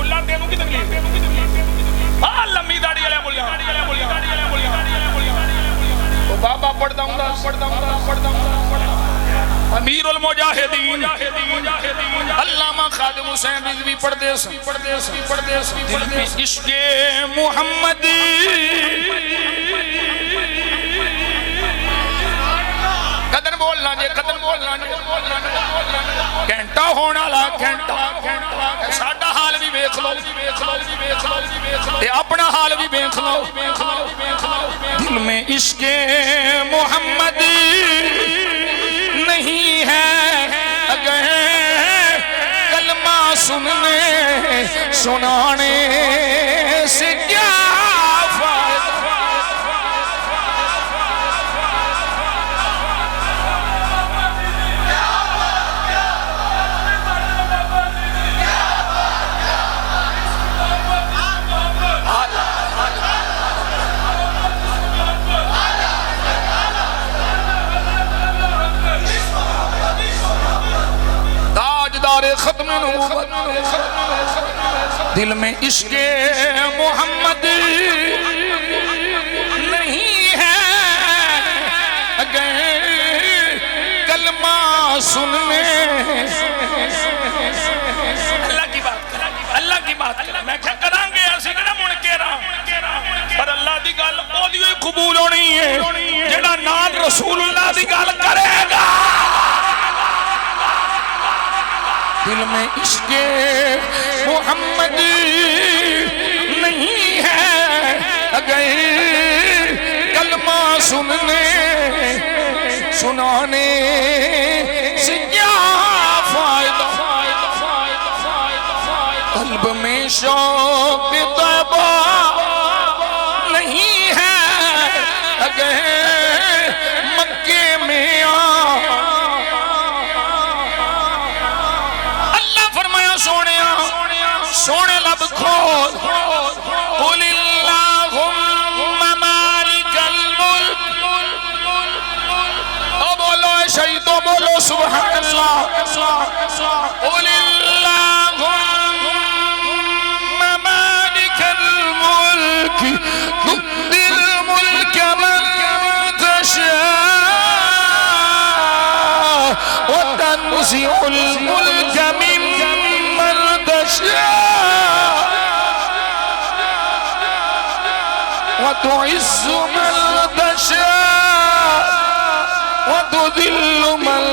ملا تینوں کی تکلیف ہاں لمبی داڑھی والے ملیاں تو بابا پڑھتا ہوں امیر المجاہدین علامہ خادم حسین رضوی پڑھتے دل میں عشق محمد قدر بولنا جے گھنٹہ ہونا لا گھنٹہ ساڈا حال بھی ویکھ لو تے اپنا حال بھی ویکھ لو دل میں عشق محمد نہیں ہے اگر کلمہ سننے سنانے سے کیا ختم نبوت دل میں عشق محمد نہیں ہے اگر کلمہ سننے اللہ کی بات میں کیا کریں گے ایسی کہ نہ مڑ کے رہا پر اللہ دی گل او دی قبول ہونی ہے جڑا نام رسول اللہ دی گل کرے گا دل میں عشق محمد نہیں ہے اگر کلمہ سننے سنانے سے کیا فائدہ قلب میں شوق طیبہ نہیں ہے اگر مکے میں سونے لب کھول قل اللہم مالک الملک او بولو اے شہیدو بولو سبحان اللہ قل اللہم مالک الملک تؤتی الملک من تشاء وتنزع الملک ممن تشاء وتعز من تشاء وتذل من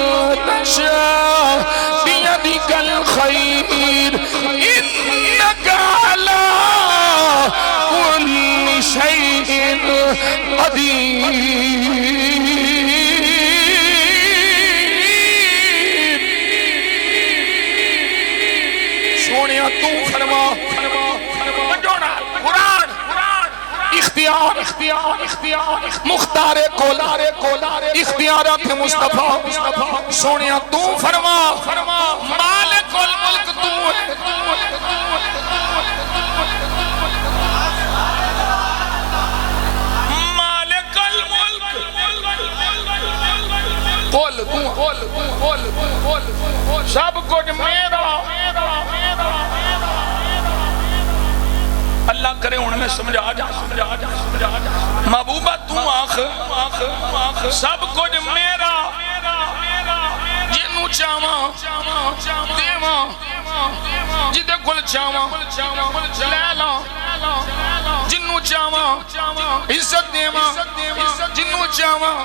تشاء بيدك الخير إنك على كل شيء قدير سونیا تو فرما اختیار مختار کولار اختیارات مصطفیٰ سونیا تو فرما مالک الملک تو ہے مالک الملک قول سب کچھ میرا اللہ کرے انہیں میں سمجھا جا محبوبہ تو آنکھ سب کچھ میرا جنو چاواں دیواں جدے کل چاواں لیلا جنو چاواں عزت دیواں جنو چاواں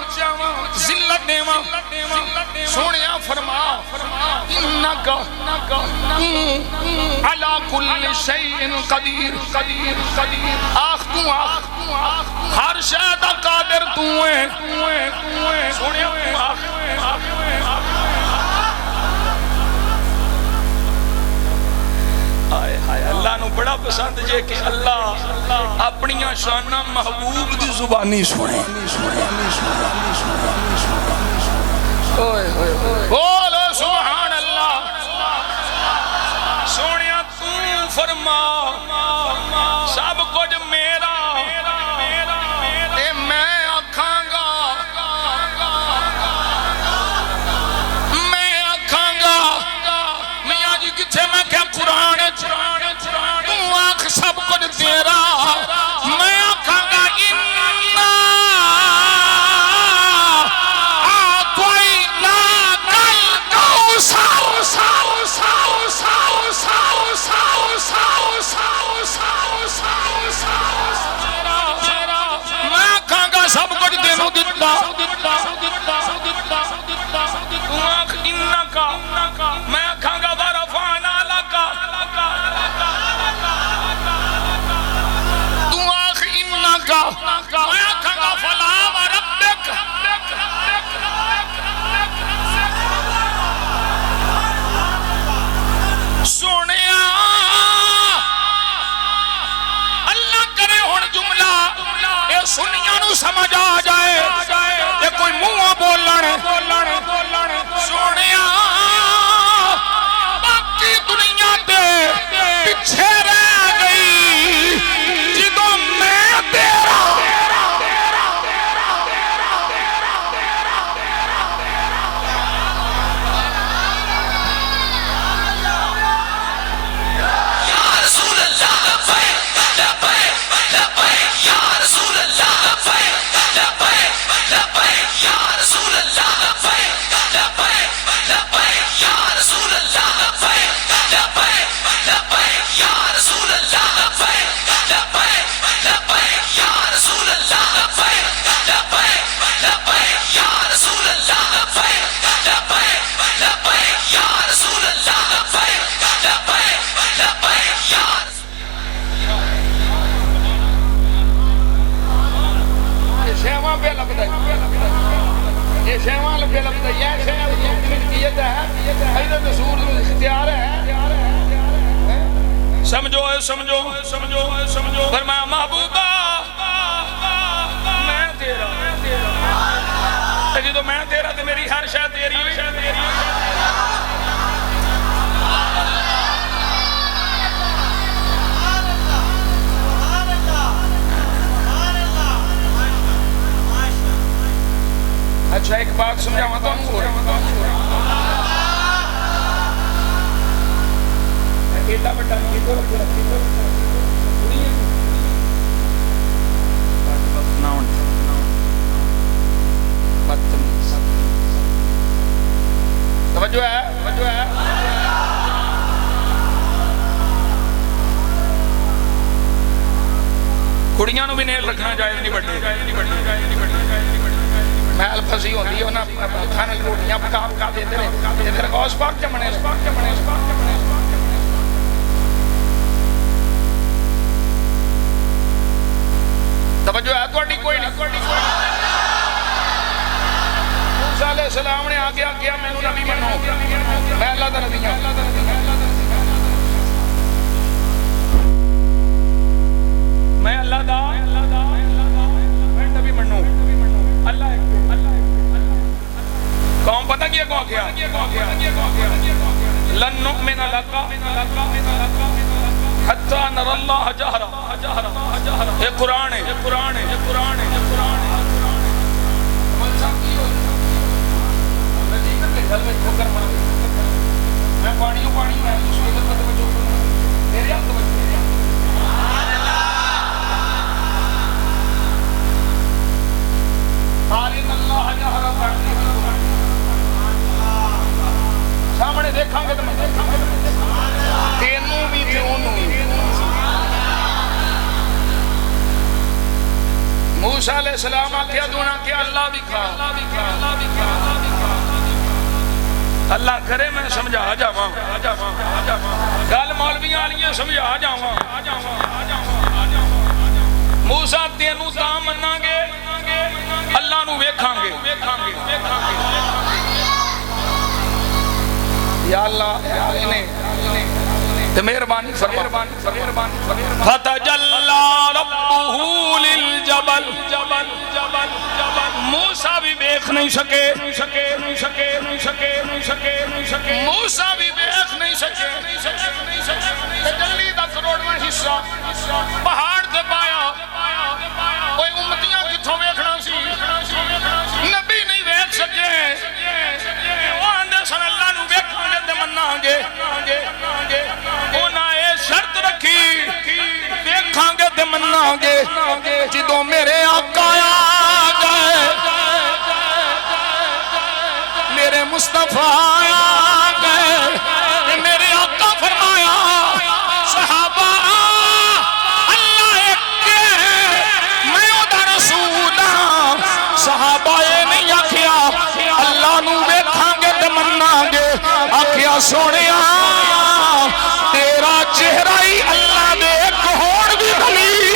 ذلت دیواں سونیا فرما انکا علا کل شیء قدیر آخ تو ہر شاید قادر تو ہے سونیا تو آخ اللہ نو بڑا پسند جے کہ اللہ اپنیاں شانہ محبوب دی زبانی سنے بولو سبحان اللہ سونیا تو فرما سب کچھ میرا تے میں آکھاں گا میاں جی کتھے میں کیا قرآن سمجھ آ جائے تے کوئی منہ بولن سونیا باقی دنیا تے پیچھے رہ گئی جدوں میں تیرا سمجھو فرمایا محبوبہ میں تیرا جدو میں تیرا تو میری ہر شے تیری اچھا ایک بات سمجھاواں تو ایڈا بڑا توجہ ہے کڑیاں نو بھی نیل رکھنا جائز نہیں بڑھے محل پھسی ہوتی ہے انہاں کھانے روٹیاں پکا دیتے ہیں ادھر غوث پاک چمنے توجہ ہے کوئی موسیٰ علیہ السلام نے آگے کیا میں نبی بنو میں اللہ دا نبی ہوں میں اللہ دا میں نبی بنو اللہ قوم پتہ کیا کہاں کیا لن نؤمن لکا حتی نر اللہ جہرہ یہ قرآن ہے میں پانی ہوں میں سویدر پر توجہ میرے آپ توجہ حالین اللہ جہرہ سامنے دیکھاں گے تو میں تینوں بھی تینوں موسیٰ علیہ السلام کیا دونا کیا اللہ بھی کھا اللہ کرے میں سمجھا جاواں گل مولویاں والیاں سمجھا جاواں موسیٰ تینوں تاں مناں گے اللہ نو ویکھاں گے یا اللہ انہیں مہربانی فرما فتجلی ربہ للجبل موسیٰ بھی دیکھ نہیں سکے موسیٰ بھی دیکھ نہیں سکے تجلی دا کروڑواں حصہ پہاڑ تے پایا کوئی امتیاں کتھوں ویکھنا سی نبی نہیں ویکھ سکے وہ آندے سن اللہ نو ویکھاں گے تے مناں گے انہاں اے شرط رکھی ویکھاں گے تے مناں گے جدوں میرے آقا آ گئے میرے مصطفیٰ آ گئے میرے آقا فرمایا صحابہ اللہ ایک میں ادا رسول صحابہ یہ نہیں آکھیا اللہ نو ویکھاں گے تے مناں گے آکھیا سونیا تیرا چہرہ ہی اللہ دے ایک ہون بھی دلیل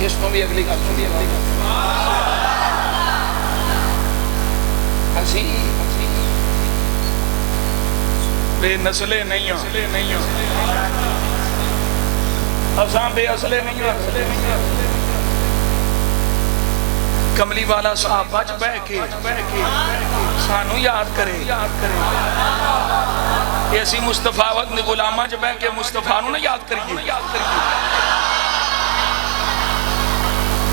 اس کو بھی اگلی گل سنی بے نسلے نہیں اساں بے اصلے نہیں کملی والا صاحب بچ بہ کے سانو یاد کرے ایسی مصطفیٰ وقت غلامہ چ بہ کے مصطفیٰ نو نہ یاد کریے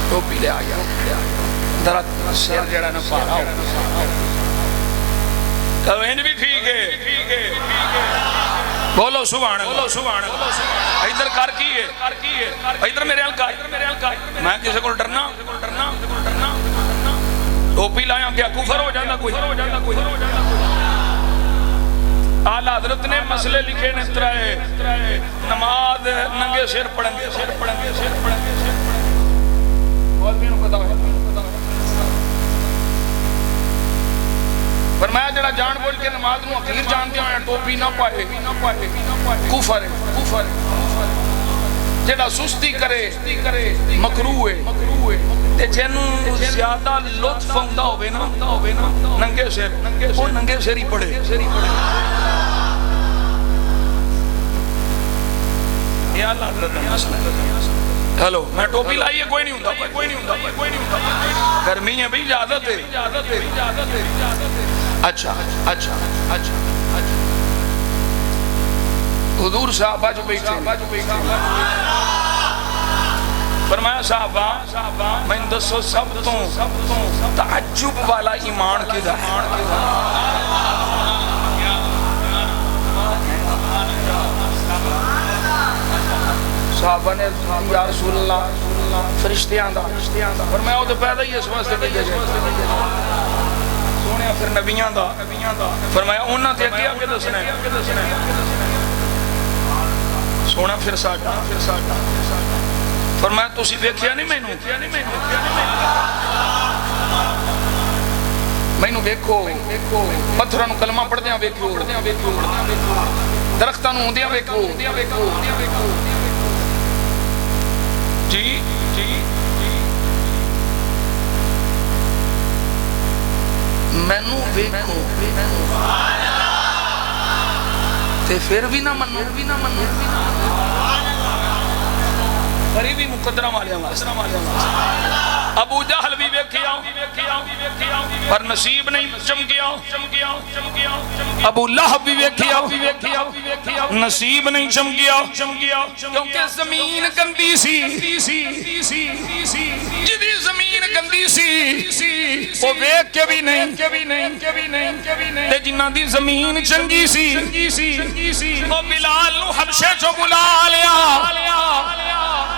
ٹوپی لے آیا درخت سر جڑا نہ پارا کہیں بھی ٹھیک ہے بولو سبحان اللہ ادھر کر کی ہے ادھر میرے ہلکا میں کسی کو ڈرنا ٹوپی لایا کیا کفر ہو جانا کوئی آلہ حضرت نے مسئلے لکھے نے ترائے نماز ننگے سر پڑھیں گے فرمایا جڑا جان بوجھ کے نماز نو اخیر جانتے ہیں ٹوپی نہ پائے کفر ہے جڑا سستی کرے مکروہ ہے تے جنوں زیادہ لطف آندا ہوے نا ننگے سر او ننگے سر ہی پڑھے یہ اللہ حضرت نے مسئلہ ہلو میں ٹوپی لائیے کوئی نہیں ہوندا گرمی ہے بھئی اجازت ہے اچھا حضور صحابہ جو بیٹھے فرمایا صحابہ میں دسو سب تو تعجب والا ایمان کی دا صحابہ نے یا رسول اللہ فرشتیاں دا فرمایا وہ تو پیدا ہی اس واسطے بھیجے گئے سونے پھر نبیاں دا فرمایا انہاں تے اگے آگے دسنا ہے سونا پھر ساڈا فرمایا تسی ویکھیا نہیں مینوں ویکھو پتھراں نوں کلمہ پڑھدیاں ویکھو درختاں نوں ہوندیاں ویکھو جی مینوں ویکھو تے پھر بھی نہ منو غریبی مقدرہ والے ابو جہل بھی ویکھیا پر نصیب نہیں چمکیا ابو لہب بھی ویکھیا نصیب نہیں چمکیا کیونکہ زمین گندی سی جدی زمین گندی سی وہ ویکھ کے بھی نہیں تے جنہ دی زمین چنگی سی وہ بلال نو حبشے چو بلا لیا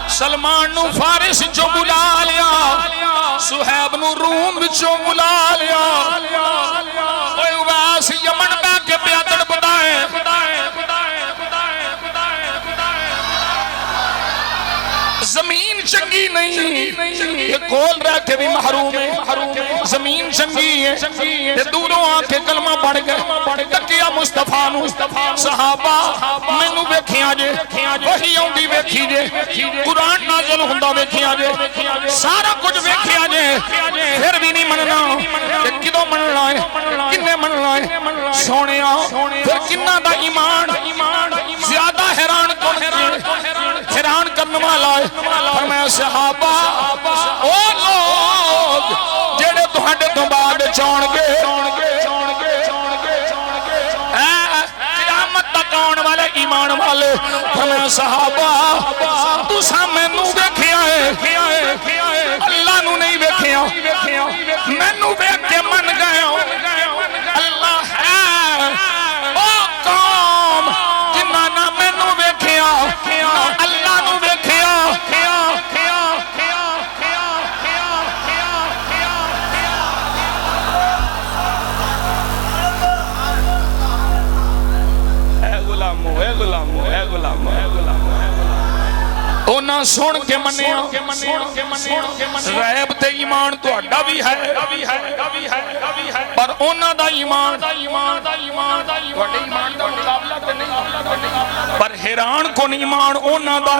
سلمان نو فارس چو بلا لیا سہیب نو روم چو بلا لیا کوئی واس یمن بے کے پیادڑ بدائے زمین چنگی نہیں یہ کول رہ کے بھی محروم ہے زمین چنگی ہے یہ دوروں آکے کلمہ پڑھ گئے تکیہ مصطفیٰ نو صحابہ میں نو بیکھیاں جے وہی ہوندی بیکھی جے قرآن نازل ہوندہ بیکھیاں جے سارا کچھ بیکھیاں جے پھر بھی نہیں مننا کدو مننا ہے کنے مننا ہے سونیا پھر کنہ دا ایمان زیادہ حیران کرنے والا ہے فرمایا صحابہ او لوگ جڑے تہاڈے تو بعد چون گے قیامت تک آن والے ایمان والے فرمایا صحابہ تساں مینوں ویکھیا ہے اللہ نو نہیں ویکھیا مینوں ویکھ کے من گیا اللہ ہے او قوم جنہاں نہ مینوں ویکھیا اللہ نو ویکھیا اونا سن کے منیا غیب تے ایمان تو اڈا بھی ہے پر اونا دا ایمان وڈے ایمان دا مقابلہ تے نہیں پر حیران کو نہیں مان اونا دا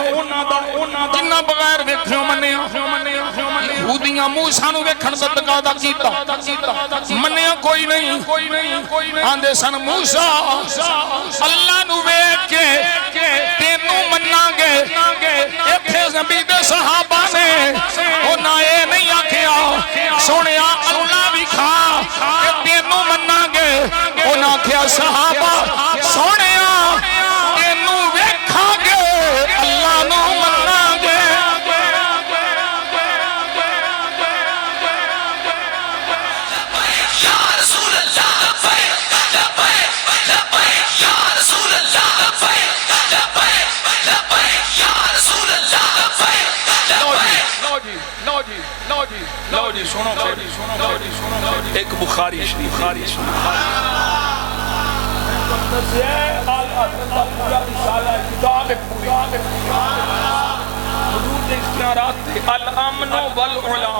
جنہ بغیر ویکھیو منیا یہودیاں موسیٰ نو ویکھن دا تقاضا کیتا منیا کوئی نہیں آندے سن موسیٰ اللہ نو ویکھ کے تینوں مننا گے ایتھے نبی دے صحابہ نے اونا اے نہیں آکھیا سونیا اللہ بھی کھا کہ تینوں مننا گے اونا کیا صحابہ سونیا تینوں ویکھا گے اللہ نو مننا گے یا رسول اللہ لبیک لبیک لبیک یا رسول اللہ لبیک لبیک لبیک یا رسول اللہ لبیک لو جی سنو ایک بخاری شریف الامن والعلا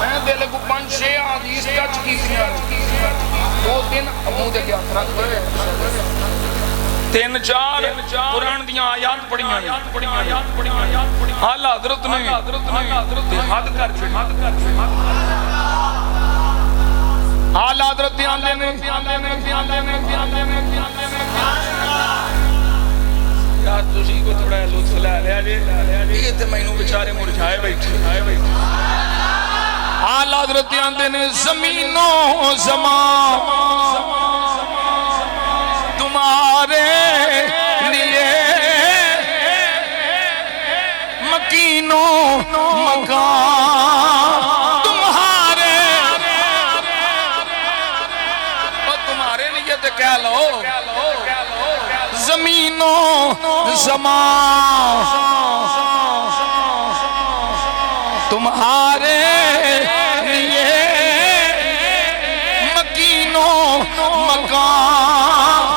میں دل کو پنج شے حدیث ٹچ کی دو دن منہ دے ہاتھ رکھ ہوئے تین چار قرآن دیاں آیات پڑھیاں اعلیٰ حضرت نے حد کر چھڑ اعلیٰ حضرت دیان دینے یار تسی کو تھوڑا لطف لے لیا جی یہ تے میں انہوں بچارے مرجھائے بیٹھے اعلیٰ حضرت دیان دینے زمین و زمان تمہارے لیے مکین و مکان تمہارے لیے تو کہہ لو زمین و زمان تمہارے لیے مکین و مکان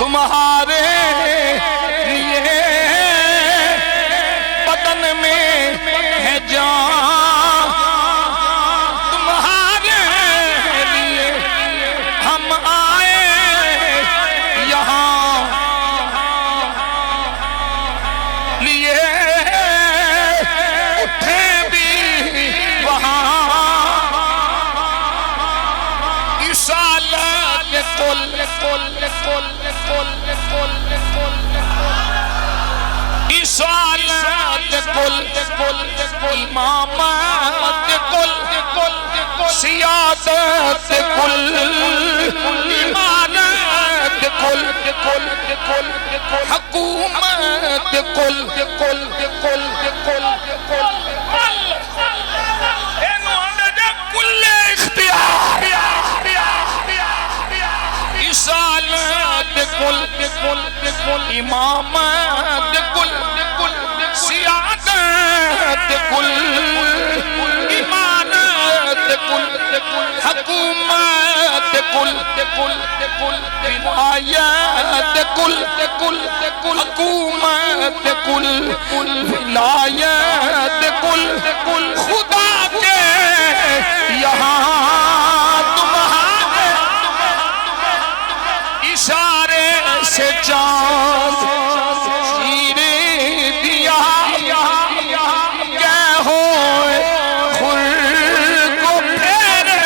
تمہارے لیے بدن میں ہے جان تمہارے لیے ہم آئے یہاں لیے اٹھے بھی وہاں رسالت کل امامت کل سیادت کل امانت کل حکومت کل کل امامت کل سیادت کل امانت کل حکومت کل ولایت کل حکومت کل ولایت کل خدا کے یہاں اشارے سے چاند چیرے دیا کیا ہوئے خل کو پھیرے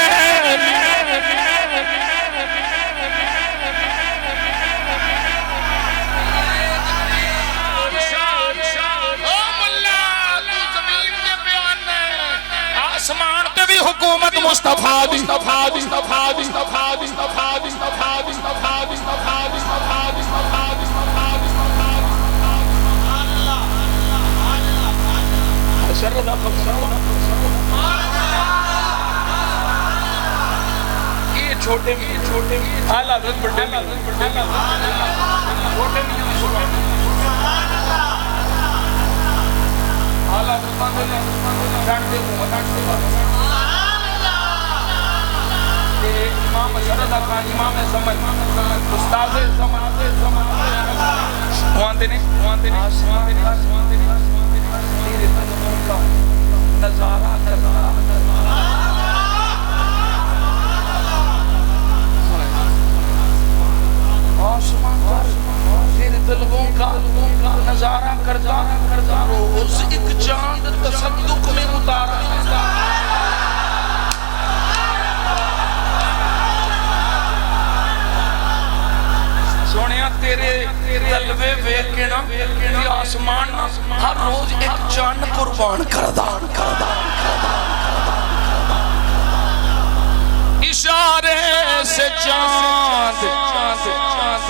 آسمان تے بھی حکومت مصطفیٰ دی دا قبضہ یہ چھوٹے اعلیٰ حضرت بڑے چھوٹے اعلیٰ امام شرد اکان امام زمن استاذ زمان وہاں دینے تیرے قدموں کا نظارہ کرنا آسمان تیرے طلبوں کا نظارہ کرتا روز ایک چاند تصدق میں اتارا سونیا تیرے طلبے ویکھ کے نا یہ آسمان ہر روز ایک چاند قربان کردا اشارے سے چاند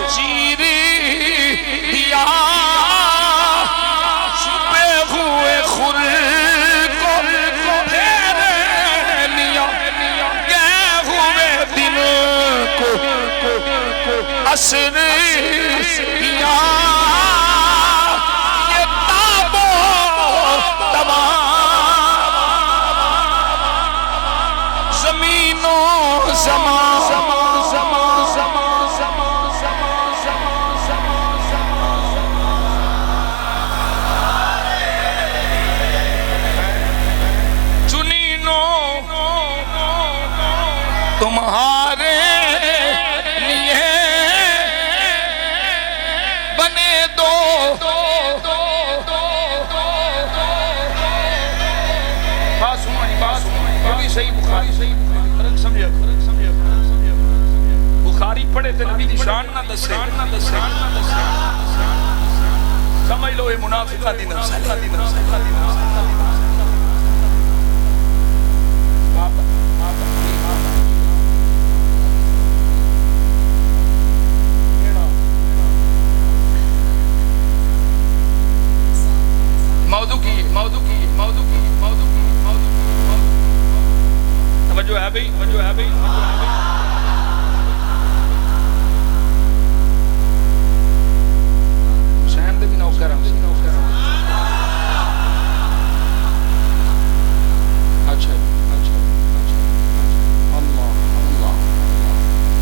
چیری دیا چھپے ہوئے خور کو پھیرے لیا گئے ہوئے دن کو اثر کیا یہ تاب و تمام زمین و زمان تمہارے لیے بنے دو بات سنوانی یہ بھی صحیح بخاری فرق سمجھے بخاری پڑھے تھے نبی دی شان نہ دسے سمجھ لو یہ منافقہ دی نفس توجہ ہے بھئی حسین دے بھی نوکر اچھا اللہ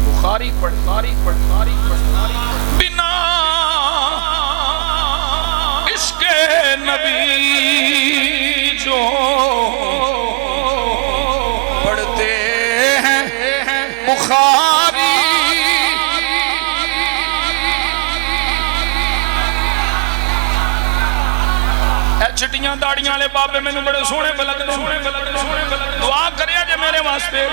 بخاری پڑھ بنا عشق نبی جو پڑھتے ہیں بخاری چٹیاں داڑیاں لے بابے میں بڑے سونے بلد دعا کریا جے میرے واسطے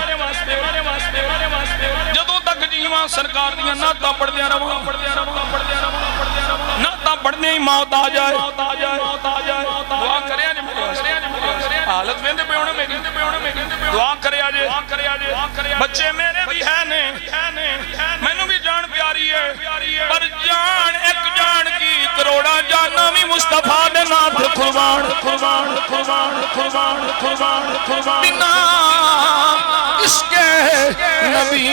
جدوں تک جیواں سرکار دیاں نعتاں پڑھدیاں رہواں نعتاں پڑھنے ہی موت آ جائے دعا کریا جے میرے واسطے حالت ویندے پے ہونے میری دعا کریا جے بچے میرے بھی ہیں نے مینوں بھی جان پیاری ہے پر جان ایک جان کی کروڑا جانا بھی مصطفیٰ دے نام تے قربان بنا عشق نبی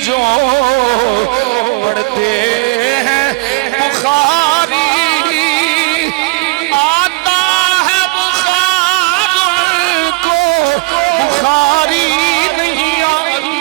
جو پڑھتے ہیں بخاری آتا ہے بخار کو بخاری نہیں آتی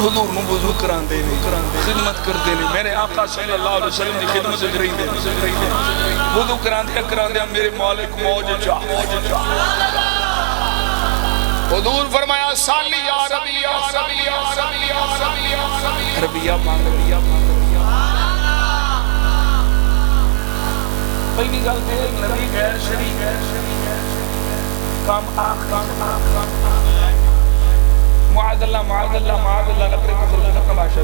حضور نو وضو کراندے نے خدمت کردے نے میرے آقا صلی اللہ علیہ وسلم دی خدمت وچ رہندے وضو کراندے میرے مالک موج چا حضور فرمایا سالی یا ربیہ ربیہ مانگ پہلی گل تے نبی غیر شریک کام آخر معاذ اللہ لکرے کفر نکماشا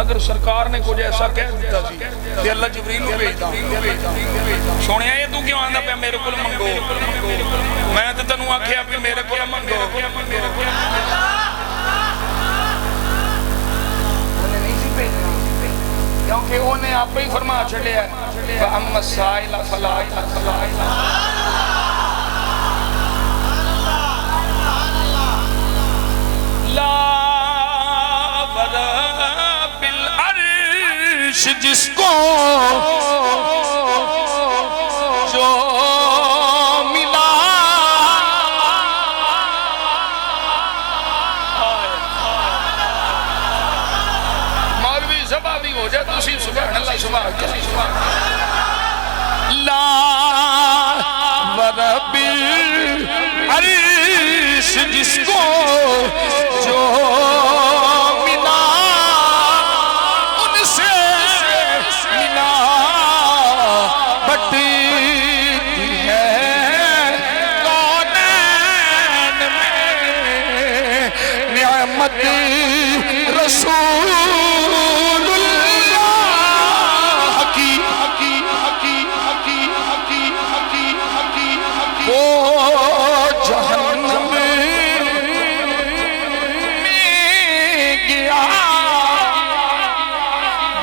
اگر سرکار نے کچھ ایسا کہہ دیتا سی کہ اللہ جبریل کو بھیجتا سونیا یہ تو کیوں آندا پیا میرے کو منگو میں تے تینوں آکھیا کہ میرے کو منگو انہیں نہیں سی بھیجنا کیونکہ انہیں آپ ہی فرما چھڑیا ہے فَأَمَّا السَّائِلَ فَلَا تَقْهَرْ لا ورب العرش جس کو جو ملا مولوی زبا بھی ہو جائے تو سبحان اللہ سبحان لا ورب العرش جس کو جو ملا ان سے ملا بٹی ہے کونین میں نعمت رسول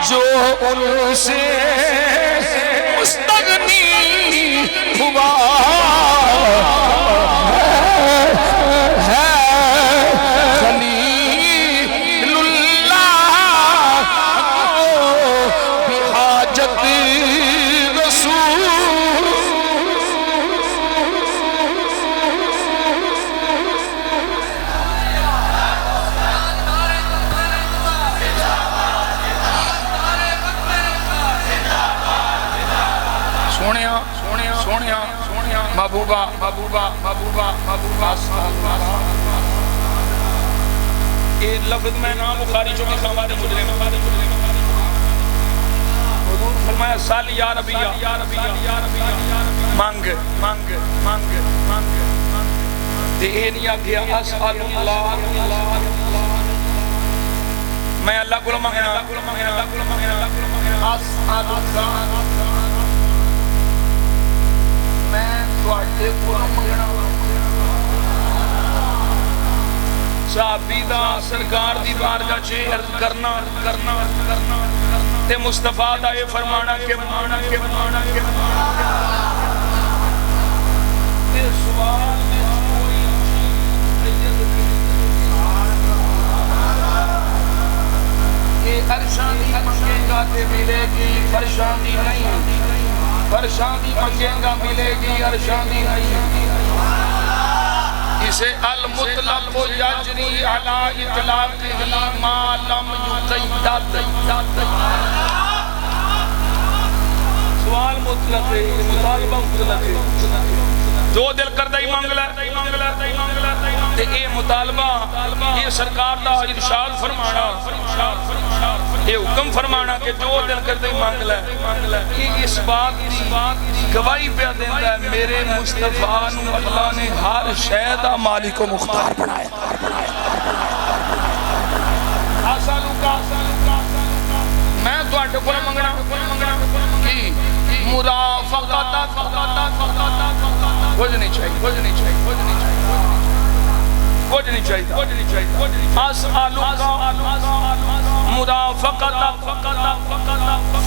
ان سے مستغنی ہوا ہے خلیل اللہ بحاجت رسول سونیا محبوبہ یہ لفظ میں نام بخاری جو بھی خواہد مجھلے حضور فرمایا سالی یا ربیہ مانگ تے اے نہیں آگیا اسأل اللہ میں اللہ کو مانگنا اسأل اللہ میں تواڈے کول منگنا صحابی دا سرکار دی بارگاہ چ عرض کرنا تے مصطفیٰ دا یہ فرمانا کہ تے سوال میں کوئی یہ عرشاں دی منگے گا تے ملے گی فرشاں دی نہیں فرشاں دی منگے گا ملے گی عرشاں دی نہیں اسے المطلق یجری علی اطلاقہ ما لم یقید سوال مطلق ہے مطالبہ مطلق ہے جو دل کردہ ہی مانگ لے تے اے مطالبہ یہ سرکار دا ارشاد فرمانا یہ حکم فرمانا کہ جو دل کردہ ہی مانگ لے یہ اس بات دی گواہی پہ دیتا ہے میرے مصطفیٰ نو اللہ نے ہر شے دا مالک و مختار بنایا میں تو آٹھے کو منگنا کی مرافقت کچھ نہیں چاہیے اسألک مرافقت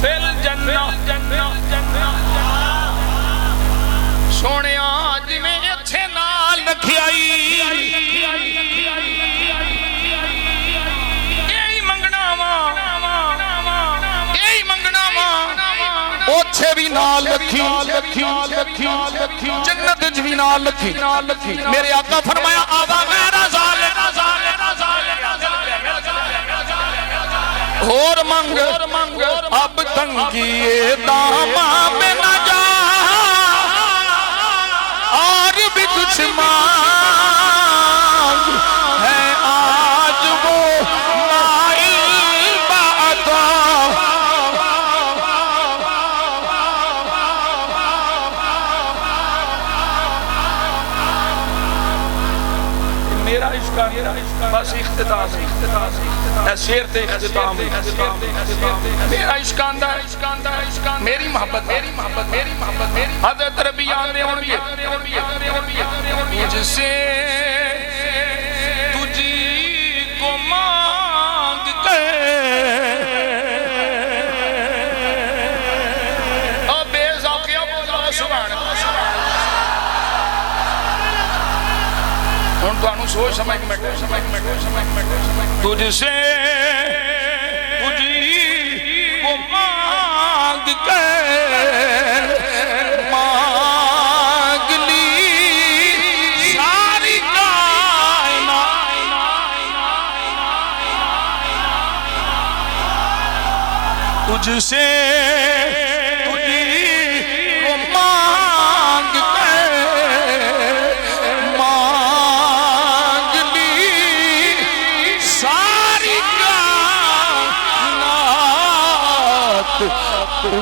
فی الجنہ سونے آج میں اچھے نال رکھی آئی یہی منگنا اوچھے بھی نال رکھی جنت بھی نال رکھی میرے آقا فرمایا آبا غیر ذالک اور منگ اب تنگی داماں میں نہ جا اور بھی کچھ مانگ ہے آج وہ مائل بعطا میرا عشق بس اختتام ہے شیر تے اختتام میرا عشق آندہ ہے میری محبت حضرت ربی آنے ہونگے مجھ سے تجھی کو مانگ کر اور بے ذوقیہ بولا سبحان ہن تانوں سوچ سمجھ تجھ سے تجھی کو مانگ کر مانگ لی ساری کائنات تجھ سے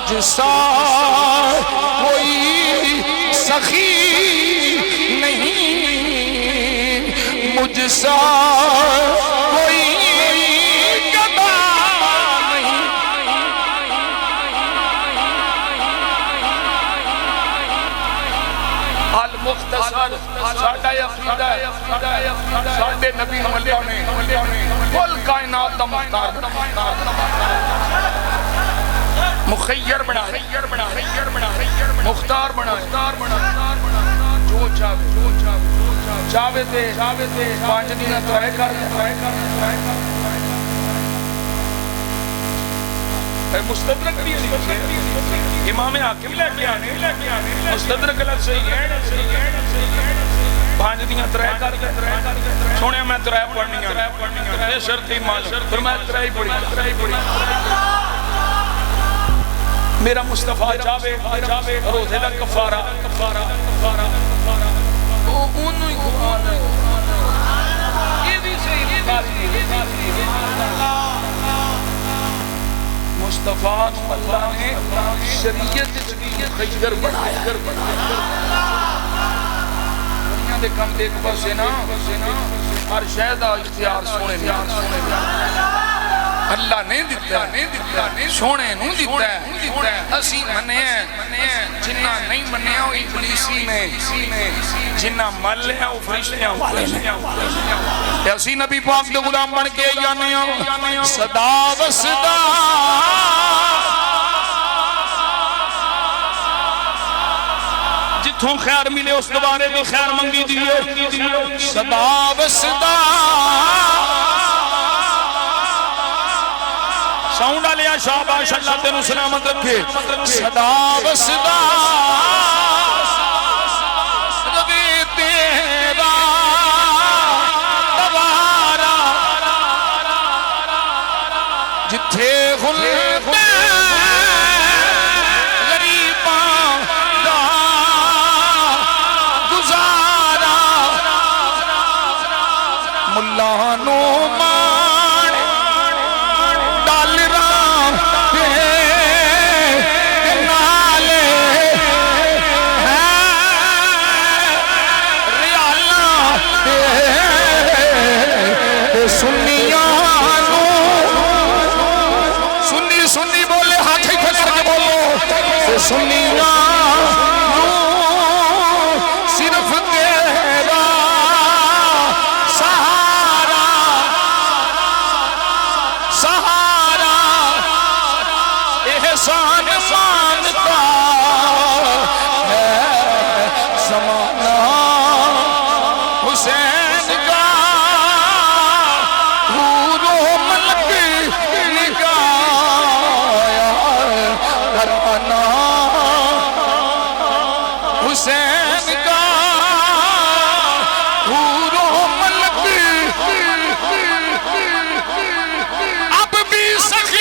تجھ سا کوئی سخی نہیں مجھ سا کوئی گدا نہیں المختصر ساڈا عقیدہ ہے ساڈے نبی اللہ نے کل کائنات دا مخیر بنا مختار بنا جو چاہے تے پانچ دن ترائے کر مستدرک بھی امام حاکم لے کے آنے مستدرک لگ صحیح ہے پانچ دن ترائے کر سونے میں ترائے پڑھنی ہے شرطی مال پھر میں ترائے پڑھی میرا مصطفیٰ چاہے روزے دا کفارہ مصطفیٰ اللہ نے شریعت خیگر بنایا دنیا دے کم دیکھ پاسے نا ہر شہدہ اختیار سونے اللہ نہیں دیتا سونے نوں دیتا ہے اسی منے ہیں جنہ نہیں منے ہیں وہ ابلیسی نے جنہ مل ہیں وہ فرشتیاں والے نے اسی نبی پاک دے غلام بن کے جانے ہیں صدا و صدا جتھوں خیر ملے اس دوبارے بھی خیر منگی دیئے صدا و صدا ساؤنڈ آلیا شاباش اللہ تینوں سلامت رکھے صدا و صدا ربی تیرا دوارا جتھے غلطے غریباں دا گزارا ملانو سنیاں صرف تیرا سہارا احسان مانتا ہے زمانہ حسین کا حور و ملک نگایا ترانہ حسین کا حور و ملک اب بھی سخی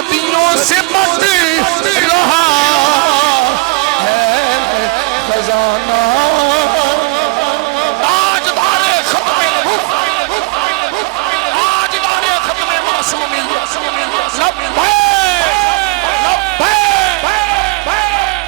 صدیوں سے بٹ رہا